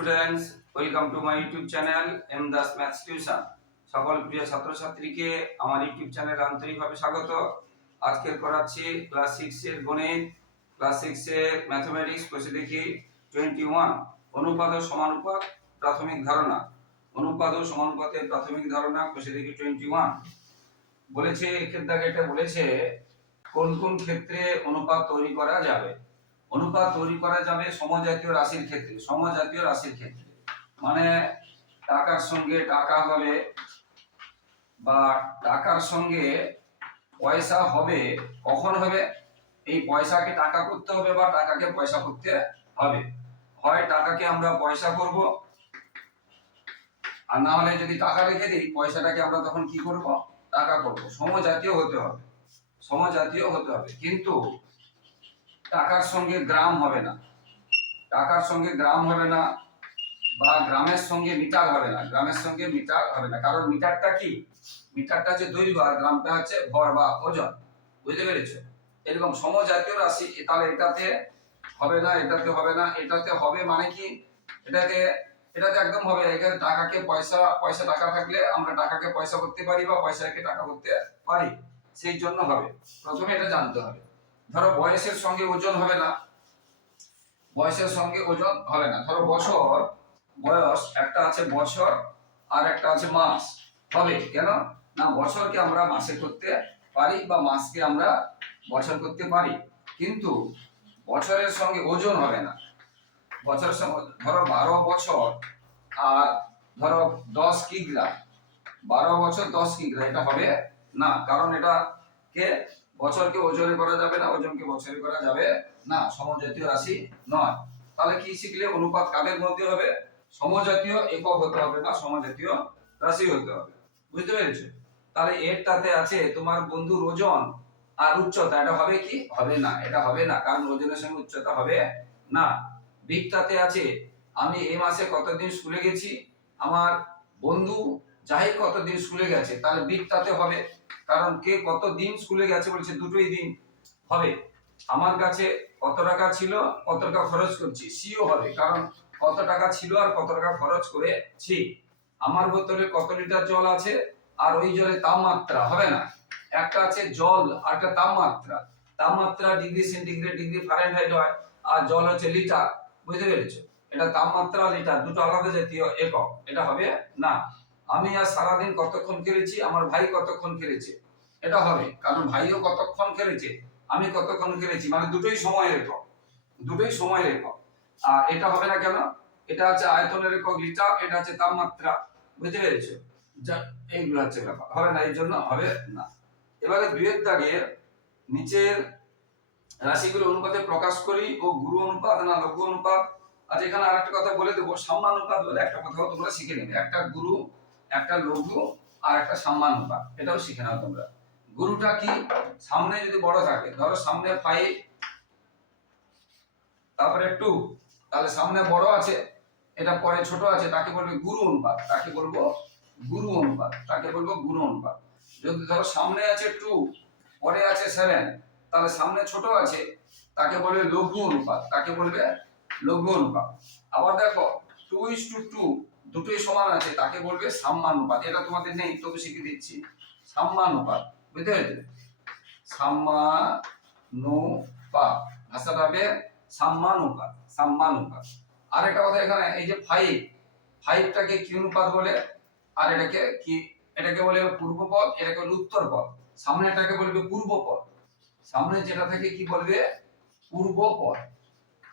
Students welcome to my YouTube channel M Das maths tuition সকল প্রিয় ছাত্রছাত্রীকে আমার ইউটিউব চ্যানেলে আন্তরিকভাবে স্বাগত। আজকের করাচ্ছি ক্লাস সিক্স এর গণিত। ক্লাস সিক্স এর ম্যাথমেটিক্স বসে দেখি টোয়েন্টি ওয়ান অনুপাত ও সমানুপাত প্রাথমিক ধারণা। অনুপাত ও সমানুপাতের প্রাথমিক ধারণা বসে দেখি টোয়েন্টি ওয়ান বলেছে, এক্ষেত্রে এটা বলেছে, কোন কোন ক্ষেত্রে অনুপাত তৈরি করা যাবে? অনুপাত তৈরি করা যাবে সমজাতীয় রাশির ক্ষেত্রে, সমজাতীয় রাশির ক্ষেত্রে। মানে টাকার সঙ্গে টাকা হবে বা টাকার সঙ্গে পয়সা হবে, কখন হবে? এই পয়সাকে টাকা করতে হবে বা টাকাকে পয়সা করতে হবে। হয় টাকাকে আমরা পয়সা করব, আর না হলে যদি টাকা রেখে দিই, পয়সাটাকে আমরা তখন কি করব? টাকা করব। সমজাতীয় হতে হবে। সমজাতীয় হতে হবে। কিন্তু টাকার সঙ্গে গ্রাম হবে না। টাকার সঙ্গে গ্রাম হবে না বা গ্রামের সঙ্গে মিটার হবে না। গ্রামের সঙ্গে মিটার হবে না। কারণ মিটারটা কি? মিটারটা হচ্ছে দৈর্ঘ্য আর গ্রামটা হচ্ছে ভর বা ওজন। বুঝতে পেরেছ? এরকম সমজাতীয় রাশি তাহলে এটাতে হবে না, এটাতে হবে না, এটাতে হবে মানে কি? এটাতে এটাতে একদম হবে। এখানে টাকাকে পয়সা পয়সা টাকা থাকলে আমরা টাকাকে পয়সা করতে পারি বা পয়সাকে টাকা করতে পারি। সেই জন্য হবে। প্রথমে এটা জানতে হবে। ধরো বয়সের সঙ্গে ওজন হবে না। বয়সের সঙ্গে ওজন হবে না। ধরো বছর, বয়স, একটা আছে বছর আর একটা আছে মাস। হবে কেন? না, বছরকে আমরা মাসে করতে পারি বা মাসকে আমরা বছর করতে পারি। কিন্তু বছরের সঙ্গে ওজন হবে না। বছরের সঙ্গে ধরো বারো বছর আর ধরো দশ কিগ্রা। বারো বছর দশ কিগ্রা, এটা হবে না। কারণ এটা কে বছরকে ওজনে করা যাবে না, ওজনকে বছরে করা যাবে না, সমজাতীয় রাশি নয়। তাহলে কি শিখলে? অনুপাত কাদের মধ্যে হবে? সমজাতীয় একক হতে হবে না, সমজাতীয় রাশি হতে হবে। বুঝতে পেরেছ? তাহলে এরটাতে আছে তোমার বন্ধুর ওজন আর উচ্চতা। এটা হবে কি? হবে না, এটা হবে না, কারণ ওজনের সঙ্গে উচ্চতা হবে না। বিগটাতে আছে, আমি এই মাসে কতদিন স্কুলে গেছি? আমার বন্ধু যাই কতদিন স্কুলে গেছে, তাহলে বিগটাতে হবে কারণ কে কত দিন স্কুলে গেছে বলছে দুটোই দিন হবে। আমার কাছে কত টাকা ছিল, কত টাকা খরচ করছি, সিও হবে। কারণ কত টাকা ছিল আর কত টাকা খরচ করেছি। আমার বোতলে কত লিটার জল আছে আর ওই জলের তাপমাত্রা হবে না। একটা আছে জল, আর একটা তাপমাত্রা। তাপমাত্রা ডিগ্রি সেন্টিগ্রেড, ডিগ্রি ফারেনহাইট হয়, আর জল হচ্ছে লিটার। বুঝতে পেরেছ? এটা তাপমাত্রা লিটার, দুটো আলাদা জাতীয় একক। এটা হবে না। আমি আর সারাদিন কতক্ষণ খেলেছি, আমার ভাই কতক্ষণ খেলেছে? এটা হবে, কারণ ভাইও কতক্ষণ খেলেছে, আমি কতক্ষণ খেলেছি মানে দুটোই সময় একক দুটোই সময় একক আর এটা হবে না কেন? এটা হচ্ছে আয়তনের একক লিটার, এটা হচ্ছে তাপমাত্রা, বুঝতে পেরেছ? এইগুলো হচ্ছে ব্যাপার, হবে না, এই জন্য হবে না। এবারে দুয়ের দাগে নিচের রাশিগুলো অনুপাতে প্রকাশ করি, ও গুরু অনুপাত, না লঘু অনুপাত। আর এখানে আরেকটা কথা বলে দেবো, সাম্যানুপাত বলে একটা কথাও তোমরা শিখে নেবে। একটা গুরু একটা লঘু আর একটা সম্মান সাম্যানুপাত এটাও শিখে নাও তোমরা। গুরুটা কি? সামনে যদি বড় থাকে, ধরো সামনে ফাইভ তারপরে টু তাহলে সামনে বড় আছে, এটা পরে ছোট আছে, তাকে বলবে গুরু অনুপাত, তাকে বলব গুরু অনুপাত, তাকে বলব গুরু অনুপাত। যদি ধরো সামনে আছে টু পরে আছে সেভেন তাহলে সামনে ছোট আছে, তাকে বলবে লঘু অনুপাত, তাকে বলবে লঘু অনুপাত। আবার দেখো টু ইস টু টু দুটোই সমান আছে তাকে বলবে? সাম্যানুপাত এটা তোমাদের নেই তবু শিখে দিচ্ছি। সাম্যানুপাত বুঝতে পেরেছ? সাম্যানুপাত ভাষাটা হবে সাম্যানুপাত সাম্যানুপাত আর একটা কথা এখানে, এই যে ফাইভ ফাইভটাকে কি অনুপাত বলে? আর এটাকে কি, এটাকে বলে পূর্বপদ, এটাকে বলে উত্তর পদ সামনেটাকে বলবে পূর্বপদ। সামনে যেটা থাকে কি বলবে? পূর্বপদ।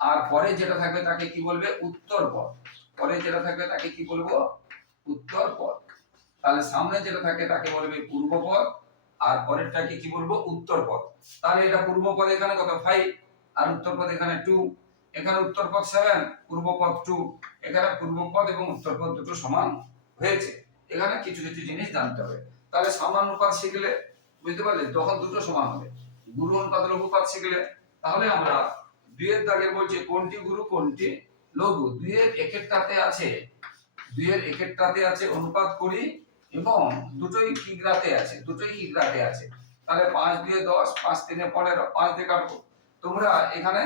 আর পরে যেটা থাকবে তাকে কি বলবে? উত্তর পদ পরে যেটা থাকবে তাকে কি বলব? উত্তর পদ। তাহলে সামনে যেটা থাকে তাকে বলবে পূর্বপদ আর পরেরটাকে কি বলব? উত্তর পদ। তাহলে এটা পূর্বপদ এখানে কত? ফাইভ আর উত্তর পদ এখানে টু এখানে উত্তর পদ সেভেন পূর্বপদ টু এখানে পূর্বপদ এবং উত্তর পদ দুটো সমান হয়েছে। এখানে কিছু কিছু জিনিস জানতে হবে। তাহলে সামানুপাত শিখলে, বুঝতে পারলে? তখন দুটো সমান হবে। গুরু অনুপাত লঘুপাত শিখলে, তাহলে আমরা দুইয়ের দাগে বলছে কোনটি গুরু, কোনটি লঘু, দুইয়ের একেরটাতে আছে, দুইয়ের একেরটাতে আছে অনুপাত করি এবং দুটোই কিগ্রাতে আছে, দুটোই কিগ্রাতে আছে। তাহলে পাঁচ দুয়ে দশ, পাঁচ তিনে পনেরো, পাঁচ দিয়ে কাটবো। তোমরা এখানে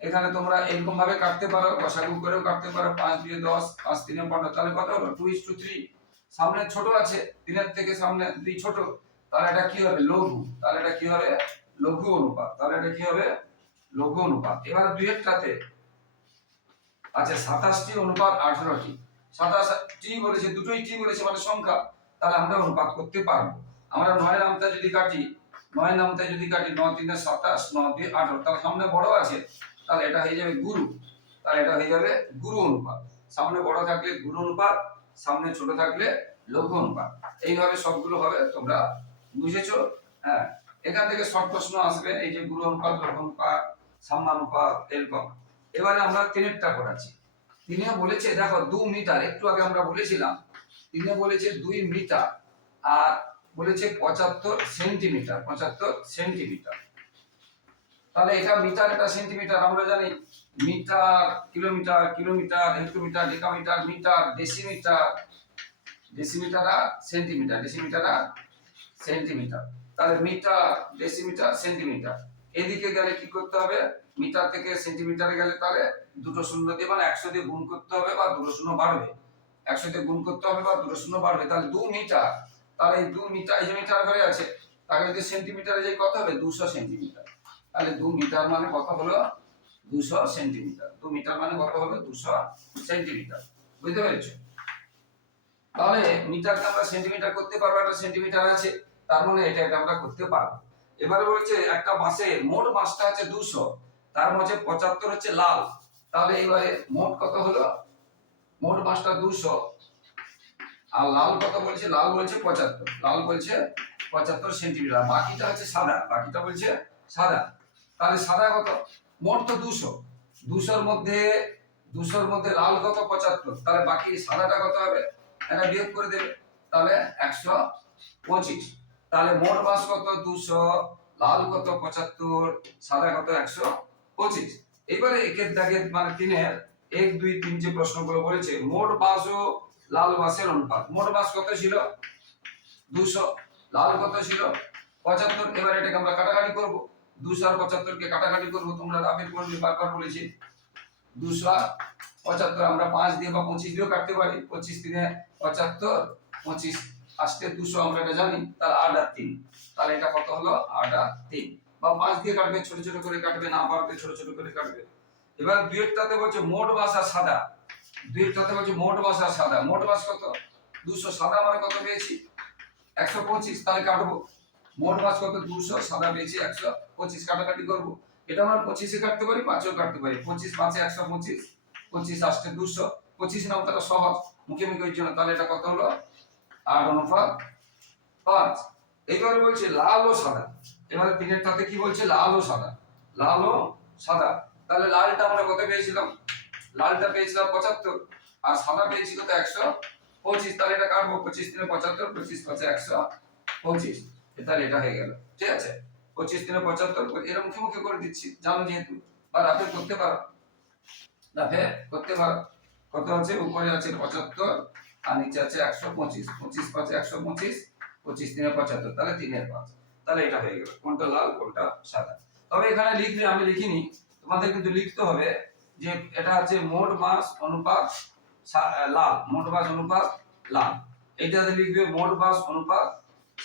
এখানে তোমরা এরকম ভাবে কাটতে পারো কষাগু করেও কাটতে পারো, পাঁচ দুই দশ, পাঁচ তিনে পনেরো। তাহলে কত হলো? Two is to three. সামনে ছোট আছে, তিনের থেকে সামনে দুই ছোট। তাহলে এটা কি হবে? লঘু। তাহলে এটা কি হবে? লঘু অনুপাত। তাহলে এটা কি হবে? লঘু অনুপাত। এবার দুইয়েরটাতে আচ্ছা সাতাশটি অনুপাত আঠারোটি। সাতাশটি বলেছে দুটোই টি বলেছে মানে সংখ্যা, তাহলে আমরা অনুপাত করতে পারব। আমরা নয় নামটা যদি কাটি নয় নামটা যদি কাটি ন তিনে সাতাশ ন দুই আঠারো, তাহলে সামনে বড় আছে, তাহলে এটা হয়ে যাবে গুরু। তাহলে এটা হয়ে যাবে গুরু অনুপাত। সামনে বড় থাকলে গুরু অনুপাত, সামনে ছোট থাকলে লঘু অনুপাত। এইভাবে সবগুলো হবে, তোমরা বুঝেছ? হ্যাঁ এখান থেকে শর্ট প্রশ্ন আসবে, এই যে গুরু অনুপাত, লঘু অনুপাত সাম্যানুপাত এরকম। এবারে আমরা তিনেরটা করাচ্ছি তিনে বলেছে, দেখো, দু মিটার, একটু আগে আমরা বলেছিলাম তিনে বলেছে দুই মিটার, আর বলেছে পঁচাত্তর সেন্টিমিটার পঁচাত্তর সেন্টিমিটার। তাহলে এটা মিটার এটা সেন্টিমিটার, আমরা জানি metre, kilometre kilometre, hectometre, decametre, metre, decimetre decimetre আর সেন্টিমিটার, ডেসিমিটার আর সেন্টিমিটার। তাহলে মিটার, ডেসিমিটার, সেন্টিমিটার। এদিকে গেলে কি করতে হবে? মিটার থেকে সেন্টিমিটারে গেলে তাহলে দুটো শূন্য দিয়ে মানে একশো দিয়ে গুণ করতে হবে বা দুটো শূন্য বাড়বে। একশো দিয়ে গুণ করতে হবে বা দুটো শূন্য বাড়বে। তাহলে দু মিটার। তাহলে এই দু মিটার, এই যে মিটার ঘরে আছে তাহলে যদি সেন্টিমিটারে যাই কত হবে, দুশো সেন্টিমিটার। তাহলে দু মিটার মানে কত হলো? দুশো সেন্টিমিটার। দু মিটার মানে কত হবে? দুশো সেন্টিমিটার। বুঝতে পেরেছ? তাহলে মিটারকে আমরা সেন্টিমিটার করতে পারব, একটা সেন্টিমিটার আছে, তার মানে এটা এটা আমরা করতে পারব। এবারে বলছে একটা বাসে মোট বাসটা আছে দুশো। তার মধ্যে পঁচাত্তর হচ্ছে লাল। তাহলে এবারে মোট কত হলো? মোট বাসটা দুশো। আর লাল কত বলছে? লাল বলছে পঁচাত্তর। লাল বলছে পঁচাত্তর সেন্টিমিটার। বাকিটা হচ্ছে সাদা। বাকিটা বলছে সাদা। তাহলে সাদা কত? মোট তো দুশো। দুশোর মধ্যে দুশোর মধ্যে লাল কত? পঁচাত্তর। তাহলে বাকি সাদাটা কত হবে? এটা বিয়োগ করে দেবে। তাহলে একশো পঁচিশ। তাহলে মোট বাস কত? দুশো। লাল কত? পঁচাত্তর। সাদা কত? একশো পঁচিশ। এবারে একের দাগের মানে তিনের। এক, দুই, তিন যে প্রশ্নগুলো বলেছে মোট বাস ও লাল বাসের অনুপাত। মোট বাস কত ছিল? দুশো। লাল কত ছিল? পঁচাত্তর। এবার এটাকে আমরা কাটাকাটি করব। দুশো আর পঁচাত্তরকে কাটাকাটি করব। তোমরা রাফের করবে বারবার বলেছি। দুশো আর পঁচাত্তর আমরা পাঁচ দিয়ে বা পঁচিশ দিয়েও কাটতে পারি। পঁচিশ দিনে পঁচাত্তর, পঁচিশ আসতে দুশো আমরা এটা জানি। তাহলে আট আর তিন। তাহলে এটা কত হলো? আট আর তিন। বা পাঁচ দিয়ে কাটবে, ছোট ছোট করে কাটবে না পারবে ছোট ছোট করে কাটবে। এবার দুয়েরটাতে বলছে মোট বাস সাদা। দুয়েরটাতে বলছে মোট বাস সাদা। মোট বাস কত? দুশো সাদা মানে কত পেয়েছি? একশো পঁচিশ, তাহলে কাটবো। মোট বাস কত? দুশো, সাদা পেয়েছি একশো পঁচিশ, কাটাকাটি করব। এটা আমরা পঁচিশে কাটতে পারি, পাঁচেও কাটতে পারি। পঁচিশ পাঁচে একশো পঁচিশ পঁচিশ আসতে দুশো। পঁচিশ নাম তারা সহজ। মুখে মুখে জন্য। তাহলে এটা কত হলো? আট অনুপাত পাঁচ। এইবারে বলছে লাল ও সাদা। এবারে দিনের তাতে কি বলছে? লাল ও সাদা। লাল ও সাদা। তাহলে লালটা আমরা কত পেয়েছিলাম? লালটা পেয়েছিলাম পঁচাত্তর। আর সাদা পেয়েছি কত একশো পঁচিশ। তাহলে এটা কাটবো। পঁচিশ দিনে পঁচাত্তর, পঁচিশ পাঁচে একশো পঁচিশ। তাহলে এটা হয়ে গেল। ঠিক আছে? পঁচিশ দিনে পঁচাত্তর এর মুখে মুখে করে দিচ্ছি। জানো যেহেতু। বা রাফে করতে পারো। রাফে করতে পারো। কত আছে? উপরে আছে পঁচাত্তর, আর নিচে আছে একশো পঁচিশ। পঁচিশ পাঁচে একশো পঁচিশ পঁচিশ দিনে পঁচাত্তর। তাহলে তিনের পাঁচ। তাহলে এটা হয়ে গেল। কোনটা লাল, কোনটা সাদা। তবে এখানে লিখলে আমি লিখিনি। তোমাদের কিন্তু লিখতে হবে যে এটা হচ্ছে মোট মাস অনুপাত লাল। মোট মাস অনুপাত লাল। এইটাতে লিখবে মোট মাস অনুপাত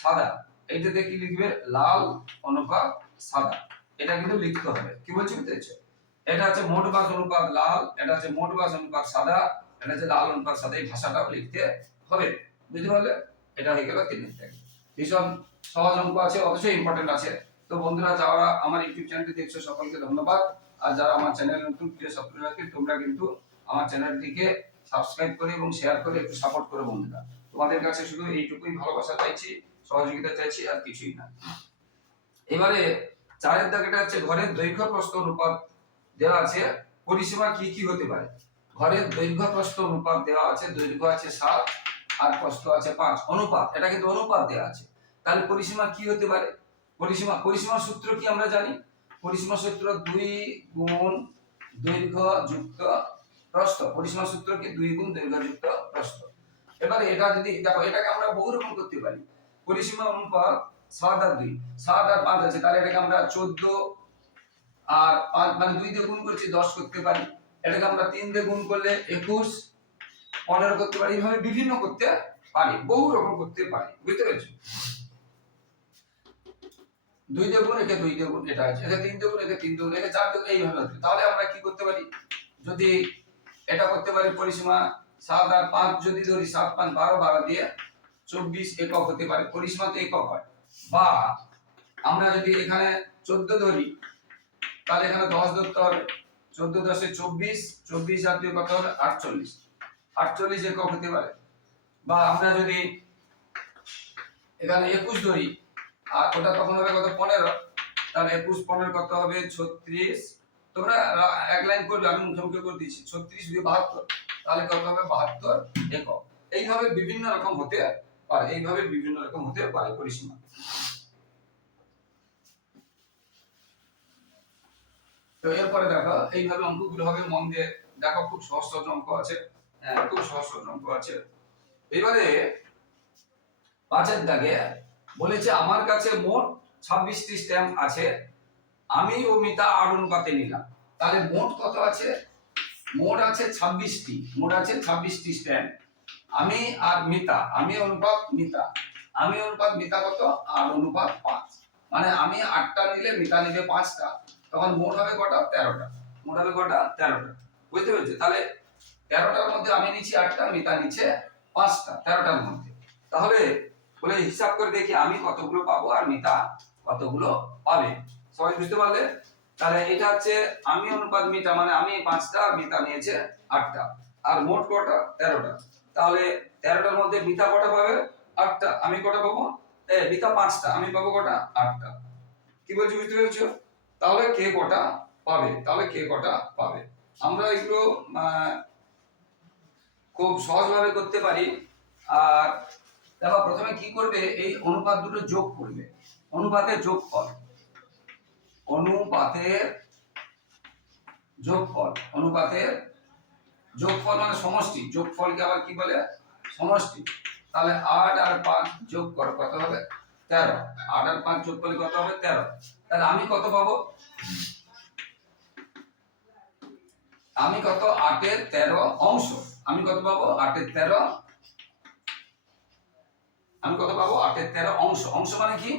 সাদা। এইটাতে কি লিখবে? লাল অনুপাত সাদা। এটা কিন্তু লিখতে হবে। কি বলছি বুঝতে পেরেছ? এটা হচ্ছে মোট বাস অনুপাত লাল, এটা হচ্ছে মোট বাস অনুপাত সাদা, এটা হচ্ছে লাল অনুপাত সাদা। এই ভাষাটাও লিখতে হবে। বুঝতে পারলে? এটা হয়ে গেল তিন থেকে ভীষণ সহজ অঙ্ক আছে, অবশ্যই ইম্পর্টেন্ট আছে। তো বন্ধুরা, যারা আমার ইউটিউব চ্যানেলটি দেখছ, সকলকে ধন্যবাদ। আর যারা আমার চ্যানেল নতুন, প্রিয় সাবস্ক্রাইবার তোমরা কিন্তু আমার চ্যানেলটিকে সাবস্ক্রাইব করে এবং শেয়ার করে একটু সাপোর্ট করে বন্ধুরা। তোমাদের কাছে শুধু এইটুকুই ভালোবাসা চাইছি, সহযোগিতা চাইছি, আর কিছুই না। এবারে চারের দাগেটা হচ্ছে ঘরের দৈর্ঘ্য প্রস্থ অনুপাত দেওয়া আছে। পরিসীমা কি কি হতে পারে? ঘরের দৈর্ঘ্য প্রস্থ অনুপাত দেওয়া আছে, দৈর্ঘ্য আছে সাত, আর প্রস্থ আছে পাঁচ। অনুপাত এটা কিন্তু অনুপাত দেওয়া আছে। তাহলে পরিসীমা কি হতে পারে? পরিসীমা পরিসীমা সূত্র কি আমরা জানি? পরিসীমা সূত্র দুই গুণ দৈর্ঘ্য যুক্ত প্রস্থ। পরিসীমা সূত্র কি? দুই গুণ দৈর্ঘ্য যুক্ত প্রস্থ। এবারে এটা যদি, দেখো, এটাকে আমরা বহু রকম করতে পারি। পরিসীমা অনুপাত সাত আর দুই। সাত আর পাঁচ আছে, তাহলে এটাকে আমরা চোদ্দ আর পাঁচ মানে দুই দিয়ে গুণ করছি, দশ করতে পারি। এটাকে আমরা তিন দিয়ে গুণ করলে একুশ, পনেরো করতে পারি। এইভাবে বিভিন্ন করতে পারি, বহু রকম করতে পারি। বুঝতে পেরেছ? দুই দিয়ে গুণ, একে দুই দিয়ে গুণ, এটা আছে। একে তিন দিয়ে গুণ, একে তিন দিয়ে একে চার দিয়ে এইভাবে হচ্ছে তাহলে আমরা কি করতে পারি? যদি এটা করতে পারি, পরিসীমা সাত আর পাঁচ যদি ধরি, সাত পাঁচ বারো বারো দিয়ে চব্বিশ একক হতে পারে। পরিসীমা তো একক হয়। বা আমরা যদি এখানে চোদ্দ ধরি, তাহলে এখানে দশ ধরতে হবে। চোদ্দ দশে চব্বিশ চব্বিশ জাতীয় কত হবে? আটচল্লিশ। আটচল্লিশ একক হতে পারে। বা আমরা যদি এখানে একুশ ধরি আর ওটা তখন হবে কত? পনেরো। তাহলে একুশ পনেরো কত হবে? ছত্রিশ। তোমরা এক লাইন করবে আমি মুখে মুখে করে দিচ্ছি। ছত্রিশ দিয়ে বাহাত্তর তাহলে কত হবে? বাহাত্তর একক। এইভাবে বিভিন্ন রকম হতে পারে। এইভাবে বিভিন্ন রকম হতে পারে পরিসীমা। তো এরপরে দেখো এইভাবে অঙ্কগুলো হবে। মন দিয়ে দেখো খুব সহজ অঙ্ক আছে। হ্যাঁ, খুব সহজ অঙ্ক আছে। এবারে পাঁচের দাগে বলেছে, আমার কাছে মোট ছাব্বিশটি স্ট্যাম্প আছে। আমি ও মিতা আট অনুপাতে নিলাম। তাহলে মোট কত আছে? মোট আছে ছাব্বিশটি। মোট আছে ছাব্বিশটি স্ট্যাম্প আমি আর মিতা, আমি অনুপাত মিতা। আমি অনুপাত মিতা কত? আর অনুপাত পাঁচ। মানে আমি আটটা নিলে মিতা নিলে পাঁচটা। তখন মোট হবে কটা? তেরোটা। মোট হবে কটা? তেরোটা। বুঝতে পেরেছ? তাহলে তেরোটার মধ্যে আমি নিচ্ছি আটটা, মিতা নিচ্ছে পাঁচটা, তেরোটার মধ্যে। তাহলে বলে হিসাব করে দেখি আমি কতগুলো পাবো আর মিতা কতগুলো পাবে। সবাই বুঝতে পারলে? তাহলে এটা হচ্ছে আমি অনুপাত মিতা মানে আমি পাঁচটা আর মিতা নিয়েছে আটটা, আর মোট কটা? তেরোটা। তাহলে তেরোটার মধ্যে মিতা কটা পাবে? আটটা। আমি কটা পাবো? এ, মিতা পাঁচটা। আমি পাবো কটা? আটটা। কি বলছি, বুঝতে পেরেছ? তাহলে কে কটা পাবে? তাহলে কে কটা পাবে? আমরা এগুলো খুব সহজভাবে করতে পারি। আর দেখো, প্রথমে কি করবে? এই অনুপাত দুটো যোগ করবে। অনুপাতের যোগফল। অনুপাতের যোগফল। অনুপাতের যোগফল মানে সমষ্টি। যোগফলকে আবার কি বলে? সমষ্টি। তাহলে আট আর পাঁচ যোগ করো, কত হবে? তেরো। আট আর পাঁচ যোগ করলে কত হবে? তেরো। তাহলে আমি কত পাবো? আমি কত? আটের তেরো অংশ। আমি কত পাবো? আটের তেরো আমি কত পাবো? আটের তেরো অংশ। অংশ মানে কি?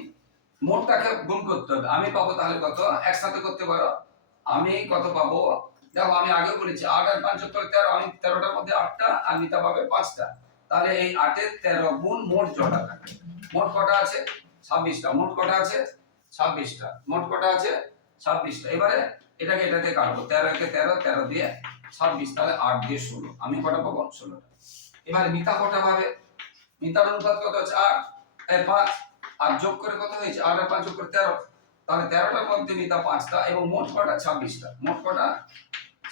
মোটটাকে গুণ করতে হবে। আমি পাবো তাহলে কত? একসাথে করতে পারো। আমি কত পাবো? দেখো, আমি আগে বলেছি, আট আর পাঁচ যোগ তেরো, আমি তেরোটার মধ্যে আটটা, আর মিতা পাবে পাঁচটা। তাহলে এই আটের তেরো গুণ মোট জটা থাকে। মোট কটা আছে? ছাব্বিশটা। মোট কটা আছে? ছাব্বিশটা। মোট কটা আছে? ছাব্বিশটা। এবারে এটাকে এটাতে কাটবো। তেরো একে তেরো তেরো দিয়ে ছাব্বিশ, তাহলে আট দিয়ে ষোলো। আমি কটা পাবো? ষোলোটা। এবারে মিতা কটা পাবে? মিতার অনুপাত কত আছে আট। এ, পাঁচ। আর যোগ করে কত হয়েছে? আট আর পাঁচ যোগ করে তেরো। তাহলে তেরোটার মধ্যে মিতা পাঁচটা এবং মোট কটা? ছাব্বিশটা। মোট কটা?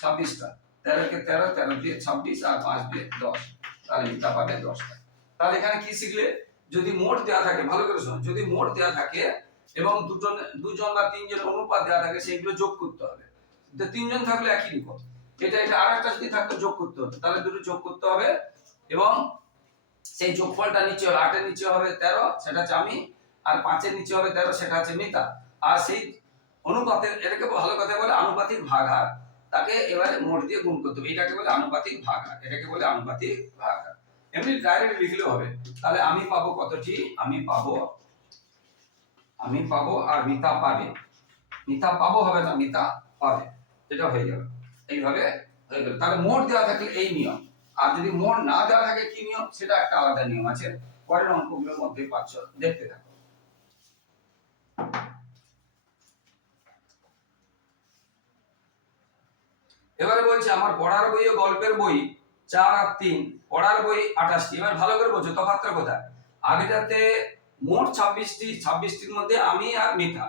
ছাব্বিশটা। তেরোকে তেরো তেরো দিয়ে ছাব্বিশ আর পাঁচ দিয়ে দশ। তাহলে মিতা পাবে দশটা। তাহলে এখানে কি শিখলে? যদি মোট দেওয়া থাকে, ভালো করে শোনো, যদি মোট দেওয়া থাকে এবং দুজন দুজন বা তিনজন অনুপাত দেওয়া থাকে, সেইগুলো যোগ করতে হবে। তিনজন থাকলে একই রকম। এটা এটা আর একটা যদি থাকতো, যোগ করতে হতো। তাহলে দুটো যোগ করতে হবে এবং সেই যোগফলটা নিচে হবে আটের নিচে হবে তেরো, সেটা হচ্ছে আমি, আর পাঁচের নিচে হবে তেরো, সেটা হচ্ছে মিতা। আর সেই অনুপাতের, এটাকে ভালো কথা বলে আনুপাতিক ভাগহার। তাকে এবারে মোট দিয়ে গুণ করতে হবে। এটাকে বলে আনুপাতিক ভাগহার। এটাকে বলে আনুপাতিক ভাগহার। এমনি ডাইরেক্ট লিখলেও হবে। তাহলে আমি পাবো কতটি? আমি পাবো আমি পাবো আর মিতা পাবে। মিতা পাবো হবে না, মিতা পাবে। এটা হয়ে যাবে। এইভাবে হয়ে গেল। তাহলে মোট দেওয়া থাকলে এই নিয়ম। আর যদি মোট না দেওয়া থাকে কি নিয়ম, সেটা একটা আলাদা নিয়ম আছে। পরের অঙ্কগুলোর মধ্যে পাচ্ছ, দেখতে থাকো। এবারে বলছে, আমার পড়ার বই ও গল্পের বই চার আর তিন, পড়ার বই আঠাশটি। এবার ভালো করে বলছো, তফাৎটা কোথায়? আগেটাতে মোট ছাব্বিশটি, ছাব্বিশটির মধ্যে আমি আর মিথা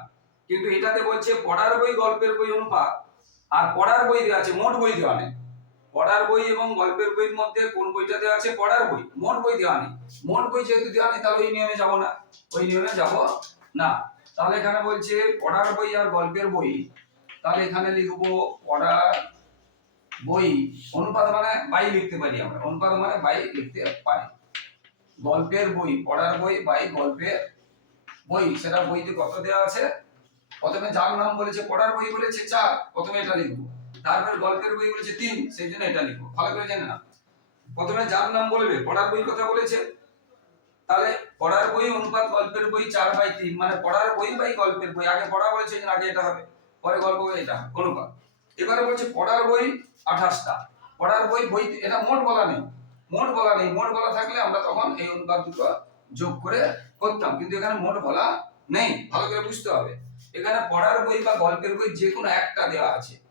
কিন্তু এটাতে বলছে, পড়ার বই, গল্পের বই অনুপাত। আর পড়ার বই দেওয়া আছে, মোট বই দেওয়া নেই। পড়ার বই এবং গল্পের বইয়ের মধ্যে কোন বইটা দেওয়া আছে? পড়ার বই। মোট বই দেওয়া নেই। মোট বই যেহেতু দেওয়া নেই, তাহলে ওই নিয়মে যাব না। ওই নিয়মে যাব না। তাহলে এখানে বলছে পড়ার বই আর গল্পের বই। তাহলে এখানে লিখব পড়ার বই। অনুপাত মানে বাই লিখতে পারি আমরা। অনুপাত মানে বাই লিখতে পারি। গল্পের বই, পড়ার বই, বাই গল্পের বই। সেটা বইতে কত দেওয়া আছে? প্রথমে যার নাম বলেছে, পড়ার বই বলেছে চার। প্রথমে এটা লিখব। তারপরে গল্পের বই বলেছে তিন, সেই জন্য এটা লিখব ভালো করে জেনে না? প্রথমে যার নাম বলবে, পড়ার বই কথা বলেছে। তাহলে পড়ার বই অনুপাত গল্পের বই চার বাই তিন মানে পড়ার বই বাই গল্পের বই। আগে পড়া বলেছে আগে এটা হবে। পরে গল্প বই এটা অনুপাত। এবারে বলছে পড়ার বই আঠাশটা। পড়ার বই বই এটা মোট বলা নেই। মোট বলা নেই। মোট বলা থাকলে আমরা তখন এই অনুপাত দুটো যোগ করে করতাম। কিন্তু এখানে মোট বলা নেই। ভালো করে বুঝতে হবে। এখানে পড়ার বই বা গল্পের বই যে কোনো একটা দেওয়া আছে।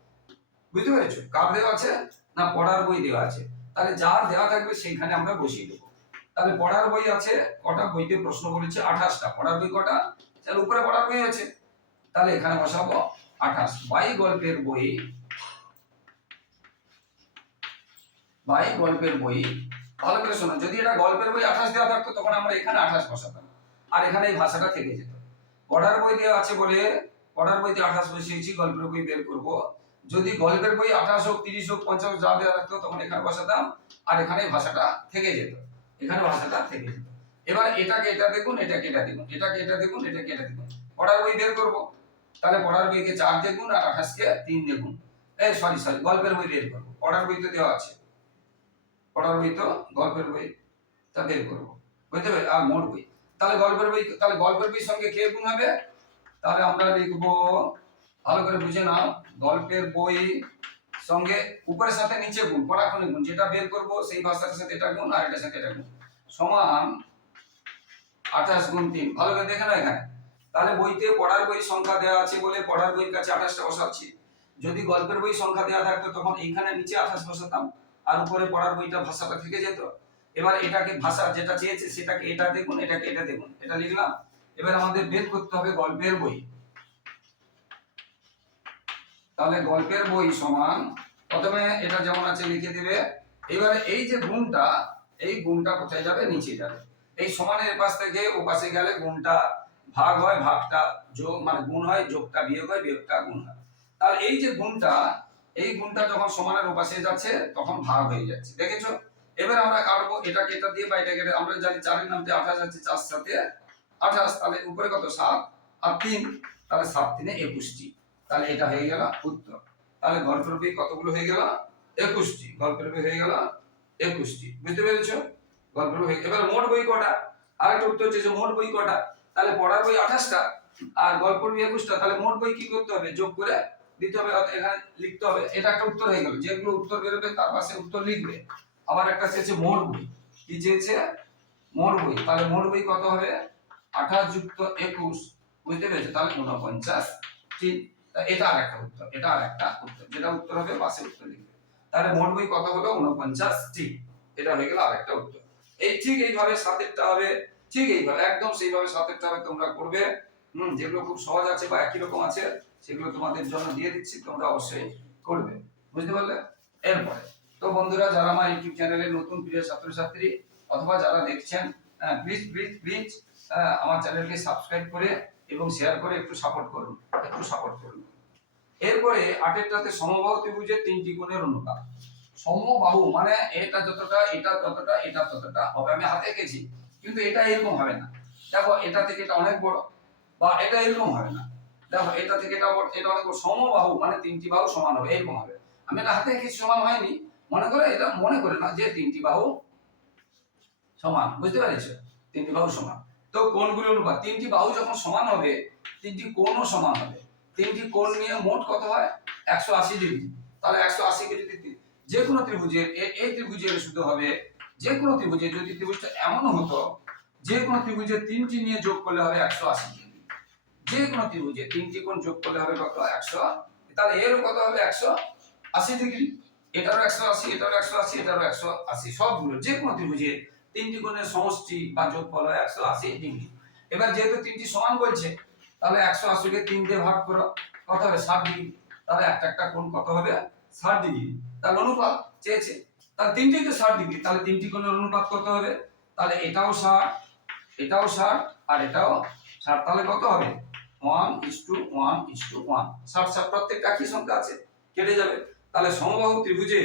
বুঝতে পেরেছ? কার দেওয়া আছে না পড়ার বই দেওয়া আছে? তাহলে যার দেওয়া থাকবে সেইখানে আমরা বসিয়ে দেবো। তাহলে পড়ার বই আছে, কটা বইতে প্রশ্ন বলেছে আঠাশটা। পড়ার বই কটা? তাহলে উপরে পড়ার বই আছে। তাহলে এখানে বসাবো আঠাশ। বাই গল্পের বই, বাই গল্পের বই, ভালো করে শোনো। যদি এটা গল্পের বই আঠাশ দেওয়া থাকতো, তখন আমরা এখানে আঠাশ বসাতাম। আর এখানে এই ভাষাটা থেকে যেত। পড়ার বই দেওয়া আছে বলে পড়ার বইতে আঠাশ বসিয়েছি, গল্পের বই বের করব। যদি গল্পের বই আঠাশ হোক, তিরিশ হোক, পঞ্চাশ যা দেওয়া থাকতো, তখন এখানে বসাতাম, আর এখানে ভাষাটা থেকে যেত। এখানে ভাষাটা থেকে যেত। এবার এটাকে এটা দেখুন এটাকে এটা দেখুন এটাকে এটা দেখুন এটাকে এটা দেখুন। পড়ার বই বের করব। তাহলে পড়ার বইকে চার দেখুন আর আঠাশকে তিন দেখুন। এই সরি সরি গল্পের বই বের করব। পড়ার বই তো দেওয়া আছে। পড়ার বই তো গল্পের বই তা বের করব। বুঝতে পারি আর মোট বই। তাহলে গল্পের বই, তাহলে গল্পের বই সঙ্গে কে গুণ হবে? তাহলে আমরা লিখব ভালো করে বুঝে নাও। গল্পের বই সঙ্গে উপরের সাথে নিচে গুণ, পড়াখনি গুণ, যেটা বের করব সেই ভাষার সাথে এটা গুণ আর এটার সাথে এটা গুণ। সমান আঠাশ গুণ তিন। ভালো করে দেখে নাও এখানে। তাহলে বইতে পড়ার বই সংখ্যা দেওয়া আছে বলে পড়ার বইয়ের কাছে আঠাশটা বসাচ্ছি। যদি গল্পের বই সংখ্যা দেওয়া থাকতো তখন এইখানে নিচে আঠাশ বসাতাম, আর উপরে পড়ার বইটা ভাষাটা থেকে যেত। এবার এটাকে ভাষা যেটা চেয়েছে সেটাকে এটা দেখুন এটাকে এটা দেখুন এটা লিখলাম। এবার আমাদের বের করতে হবে গল্পের বই। তাহলে গল্পের বই সমান। প্রথমে এটা যেমন আছে লিখে দিবে। এবারে এই যে গুণটা, এই গুণটা কোথায় যাবে? নিচে যাবে। এই সমানের পাশ থেকে ও পাশে গেলে গুণটা ভাগ হয়, ভাগটা যোগ মানে গুণ হয়, যোগটা বিয়োগ হয়, বিয়োগটা গুণ হয়। তাহলে এই যে গুণটা, এই গুণটা যখন সমানের ওপাশে যাচ্ছে, তখন ভাগ হয়ে যাচ্ছে। দেখেছ? এবার আমরা কাটবো এটাকে এটা দিয়ে বা এটা- আমরা জানি চারের নামতে আঠাশ আছে চার সাথে আঠাশ, তাহলে উপরে কত? সাত। আর তিন, তাহলে সাত তিনে একুশটি। তাহলে এটা হয়ে গেল উত্তর। তাহলে গল্পের বই কতগুলো হয়ে গেল? একুশটি। গল্পের বই হয়ে গেল একুশটি। বুঝতে পেরেছ? গল্পের বই এবার মোট বই কটা? আর একটা উত্তর হচ্ছে যে মোট বই কটা? তাহলে পড়ার বই আঠাশটা আর গল্পের বই একুশটা। তাহলে মোট বই কি করতে হবে? যোগ করে দিতে হবে এখানে লিখতে হবে। এটা একটা উত্তর হয়ে গেল। যেগুলো উত্তর বেরোবে, তার পাশে উত্তর লিখবে। আবার একটা চেয়েছে মোট বই। কি চেয়েছে? মোট বই। তাহলে মোট বই কত হবে? আঠাশ যুক্ত একুশ। বুঝতে পেরেছ? তাহলে উনপঞ্চাশ। ঠিক? তা এটা আর একটা উত্তর, এটা আর একটা উত্তর। যেটা উত্তর হবে পাশে উত্তর লিখবে। তাহলে মোট বই কত হলো? উনপঞ্চাশ ঠিক এটা হয়ে গেল আর একটা উত্তর। এই ঠিক এইভাবে সাতেরটা হবে, ঠিক এইভাবে, একদম সেইভাবে সাতেরটা হবে তোমরা করবে। হুম, যেগুলো খুব সহজ আছে বা একই রকম আছে, সেগুলো তোমাদের জন্য দিয়ে দিচ্ছি, তোমরা অবশ্যই করবে। বুঝতে পারলে? এরপরে, তো বন্ধুরা, যারা আমার ইউটিউব চ্যানেলে নতুন, প্রিয় ছাত্রছাত্রী, অথবা যারা দেখছেন প্লিজ প্লিজ প্লিজ আমার চ্যানেলকে সাবস্ক্রাইব করে এবং শেয়ার করে একটু সাপোর্ট করুন, একটু সাপোর্ট করুন। এরপরে আটেরটাতে সমবাহু ত্রিভুজের তিনটি কোণের অনুপাত সমবাহু মানে এটা যতটা, এটা ততটা এটা ততটা হবে। আমি হাতে এঁকেছি, কিন্তু এটা এরকম হবে না। দেখো, এটা থেকে এটা অনেক বড়, বা এটা এরকম হবে না। দেখো, এটা থেকে এটা বড়, এটা অনেক বড়। সমবাহু মানে তিনটি বাহু সমান হবে, এরকম হবে। আমি এটা হাতে এঁকেছি, সমান হয়নি। মনে করে এটা, মনে করে না যে তিনটি বাহু সমান, বুঝতে পেরেছ? তিনটি বাহু সমান। তো কোণগুলি অনুপাত, তিনটি বাহু যখন সমান হবে, তিনটি কোণও সমান হবে। তিনটি কোণ নিয়ে মোট কত হয়? একশো আশি ডিগ্রি। তাহলে একশো আশি তি- যে কোনো ত্রিভুজের এই ত্রিভুজের শুধু হবে যে কোনো ত্রিভুজের যদি ত্রিভুজটা এমন হতো, যে কোনো ত্রিভুজের তিনটি নিয়ে যোগ করলে হবে একশো আশি ডিগ্রি। যে কোনো ত্রিভুজে তিনটি কোণ যোগ করলে হবে কত? একশো। তাহলে এরও কত হবে? একশো আশি ডিগ্রি। এটারও একশো আশি, এটারও একশো আশি, এটারও একশো আশি। সবগুলো, যে কোনো ত্রিভুজে তিনটি কোণের সমষ্টি বা যোগফল হয় একশো আশি ডিগ্রি। এবার যেহেতু তিনটি সমান বলছে তাহলে একশো আশিকে তিন দিয়ে ভাগ করো, কত হবে? ষাট ডিগ্রি তাহলে একটা একটা কোণ কত হবে? ষাট ডিগ্রি তাহলে অনুপাত চেয়েছে। তাহলে তিনটেই তো ষাট ডিগ্রি তাহলে তিনটি কোণের অনুপাত কত হবে? তাহলে এটাও ষাট এটাও ষাট, আর এটাও ষাট। তাহলে কত হবে? One is to one is to one ষাট ষাট, প্রত্যেকটা কি সংখ্যা আছে। কেটে যাবে। তাহলে সমবাহু ত্রিভুজে,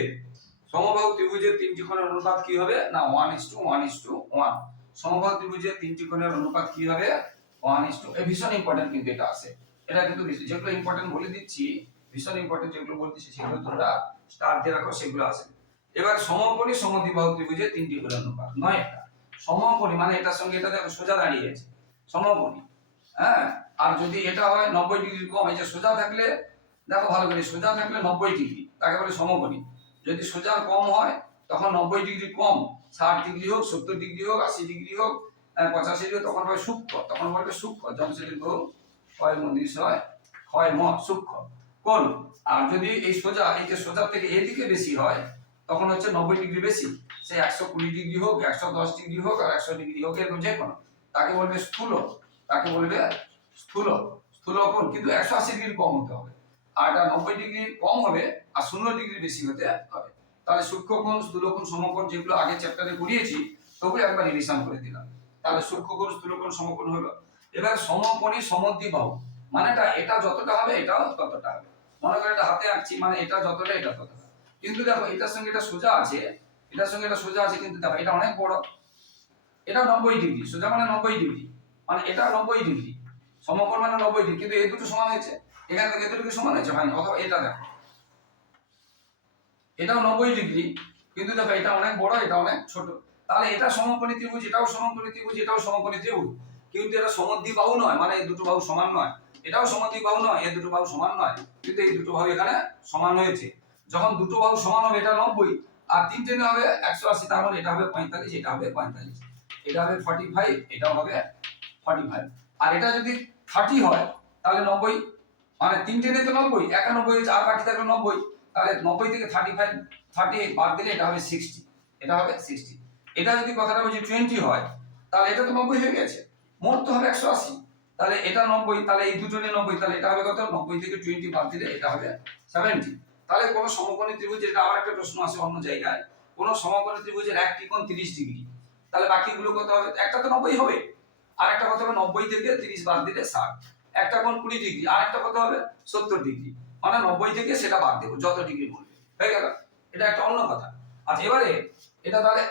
সমবাহু ত্রিভুজের তিনটি কোণের অনুপাত কি হবে? না one is to one is to one সমবাহু ত্রিভুজের তিনটি কোণের অনুপাত কি হবে? ওয়ান ইস টু ভীষণ ইম্পর্টেন্ট কিন্তু এটা আছে। এটা কিন্তু যেগুলো ইম্পর্টেন্ট বলে দিচ্ছি, ভীষণ ইম্পর্টেন্ট যেগুলো বলতেছি সেগুলো তোমরা স্টার দিয়ে রাখো, সেগুলো আসবে এবার সমকোণী সমদ্বিবাহু ত্রিভুজের তিনটি করে অনুপাত। নয় একটা সমকোণী মানে এটার সঙ্গে এটা দেখো সোজা দাঁড়িয়ে আছে। সমকোণী। হ্যাঁ? আর যদি এটা হয় নব্বই ডিগ্রি কম, এই যে সোজা থাকলে, দেখো ভালো করে, সোজা থাকলে নব্বই ডিগ্রি, তাকে বলে সমকোণী। যদি সোজা কম হয়, তখন নব্বই ডিগ্রি কম, ষাট ডিগ্রি হোক, সত্তর ডিগ্রি হোক, আশি ডিগ্রি হোক আহ, পঁচাশি ডিগ্রি তখন বলবে সূক্ষ্ম তখন বলবে সূক্ষ্ম জমশেরি বহু ক্ষয় মন্দির হয় ম সূক্ষ্ম। কোন? আর যদি এই সোজা এই যে সোজা থেকে এদিকে বেশি হয় তখন হচ্ছে নব্বই ডিগ্রি বেশি। সে একশো কুড়ি ডিগ্রি হোক একশো দশ ডিগ্রি হোক আর একশো ডিগ্রি হোক এরকম যে কোনো। তাকে বলবে স্থূল তাকে বলবে স্থূল। স্থূল কোণ কিন্তু একশো আশি ডিগ্রি কম হতে হবে। আর এটা নব্বই ডিগ্রি কম হবে আর শূন্য ডিগ্রি বেশি হতে হবে। তাহলে সূক্ষ্ম কোণ স্থূল কোণ সমকোণ যেগুলো আগে চ্যাপ্টারে পড়িয়েছি তবু একবার রিভিশন করে দিলাম। তাহলে সূক্ষ্ম কোণ স্থূল কোণ সমকোণ হলো এবার সমকোণী সমদ্বিবাহু মানেটা এটা যতটা হবে, এটাও ততটা হবে। মনে করে এটা হাতে আঁকছি মানে এটা যতটা, এটা ততটা। কিন্তু দেখো, এটার সঙ্গে এটা সোজা আছে, এটার সঙ্গে এটা সোজা আছে, কিন্তু দেখো, এটা অনেক বড়। এটা নব্বই ডিগ্রি, সোজা মানে নব্বই ডিগ্রি মানে এটা নব্বই ডিগ্রি। সমকোণ মানে নব্বই ডিগ্রি, কিন্তু এই দুটো সমান হয়েছে। এখান থেকে এতটুকু সমান হয়েছে, হয়নি, অথবা এটা দেখো। এটাও নব্বই ডিগ্রি, কিন্তু দেখো, এটা অনেক বড়, এটা অনেক ছোট। তাহলে এটা সমকোণী ত্রিভুজ, এটাও সমকোণী ত্রিভুজ, এটাও সমকোণী ত্রিভুজ। কিন্তু এটা সমদ্বিবাহু নয় মানে এই দুটো বাহু সমান নয়। এটাও সমদ্বিবাহু নয় এই দুটো বাহু সমান নয়। কিন্তু এই দুটো বাহু এখানে সমান হয়েছে। যখন দুটো বাহু সমান হবে, এটা নব্বই, আর তিনটে হবে একশো আশি, তার মানে এটা হবে পঁয়তাল্লিশ, এটা হবে পঁয়তাল্লিশ। এটা হবে ফর্টি ফাইভ এটাও হবে ফর্টি ফাইভ আর এটা যদি থার্টি হয়, তাহলে নব্বই। মানে তিনটে তো নব্বই, একানব্বই আর বাকি থাকবে নব্বই। তাহলে নব্বই থেকে থার্টি ফাইভ থার্টি বাদ দিলে এটা হবে সিক্সটি এটা হবে সিক্সটি এটা যদি কথাটা বলছি টোয়েন্টি হয়, তাহলে এটা তো নব্বই হয়ে গেছে। মোট তো হবে একশো আশি। তাহলে এটা নব্বই, তাহলে এই দুটো নিয়ে নব্বই, তাহলে এটা হবে কত? নব্বই থেকে টোয়েন্টি বাদ দিলে এটা হবে সেভেন্টি তাহলে কোনো সমকোণী ত্রিভুজের এটা আবার একটা প্রশ্ন আছে অন্য জায়গায়, কোনো সমকোণী ত্রিভুজের একটি কোণ তিরিশ ডিগ্রি। তাহলে বাকিগুলো কত হবে? একটা তো নব্বই হবে। আর একটা কত হবে? নব্বই থেকে তিরিশ বাদ দিলে ষাট। একটা কোণ কুড়ি ডিগ্রি, আর একটা কত হবে? সত্তর ডিগ্রি। মানে নব্বই থেকে সেটা বাদ দেবো, যত ডিগ্রি বলবে। হয়ে গেল। এটা একটা অন্য কথা। আচ্ছা এবারে, এটা তাহলে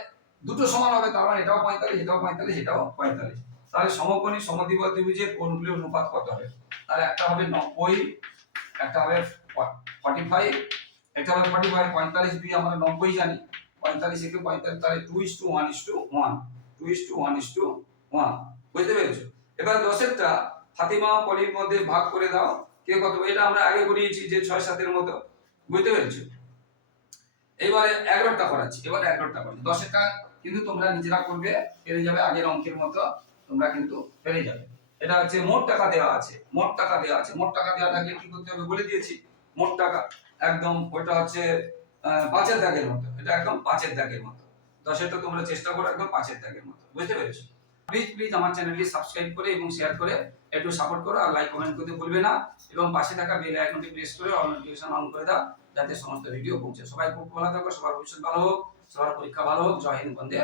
দুটো সমান হবে, তার মানে এটাও পঁয়তাল্লিশ এটাও পঁয়তাল্লিশ এটাও পঁয়তাল্লিশ। তাহলে সমকোণী সমদ্বিবাহু ত্রিভুজের কোণগুলির অনুপাত কত হবে? তাহলে একটা হবে নব্বই, একটা হবে ফর্টি ফাইভ একটা হবে ফর্টি ফাইভ পঁয়তাল্লিশ দিয়ে আমরা নব্বই জানি। পঁয়তাল্লিশ থেকে পঁয়তাল্লিশ, তাহলে two is to one is to one two is to one is to one বুঝতে পেরেছ? এবার দশেরটা, ফাতিমা পলির মধ্যে ভাগ করে দাও, কে কত? এটা আমরা আগে করিয়েছি যে ছয় সাতের মতো। বুঝতে পেরেছ? এবারে এগারোটা করাচ্ছি, এবার এগারোটা করাচ্ছি দশেরটা কিন্তু তোমরা নিজেরা করবে, পেরে যাবে আগের অঙ্কের মতো, তোমরা কিন্তু পেরে যাবে। এটা হচ্ছে মোট টাকা দেওয়া আছে, মোট টাকা দেওয়া আছে। মোট টাকা দেওয়া থাকলে কি করতে হবে বলে দিয়েছি, মোট টাকা। একদম ওটা হচ্ছে পাঁচের দাগের মতো, এটা একদম পাঁচের দাগের মতো। দশেরটা তোমরা চেষ্টা করো একদম পাঁচের দাগের মতো, বুঝতে পেরেছ? প্লিজ প্লিজ আমার চ্যানেলটি সাবস্ক্রাইব করে এবং শেয়ার করে, একটু সাপোর্ট করো আর লাইক কমেন্ট করতে ভুলবে না। এবং পাশে থাকা বেল আইকনটি প্রেস করে অল নোটিফিকেশন অন করে দাও, যাতে সমস্ত ভিডিও পৌঁছে। সবাই খুব ভালো থাকো, সবার ভবিষ্যৎ ভালো হোক। সবার পরীক্ষা ভালো হোক জয় হিন্দ বন্দে।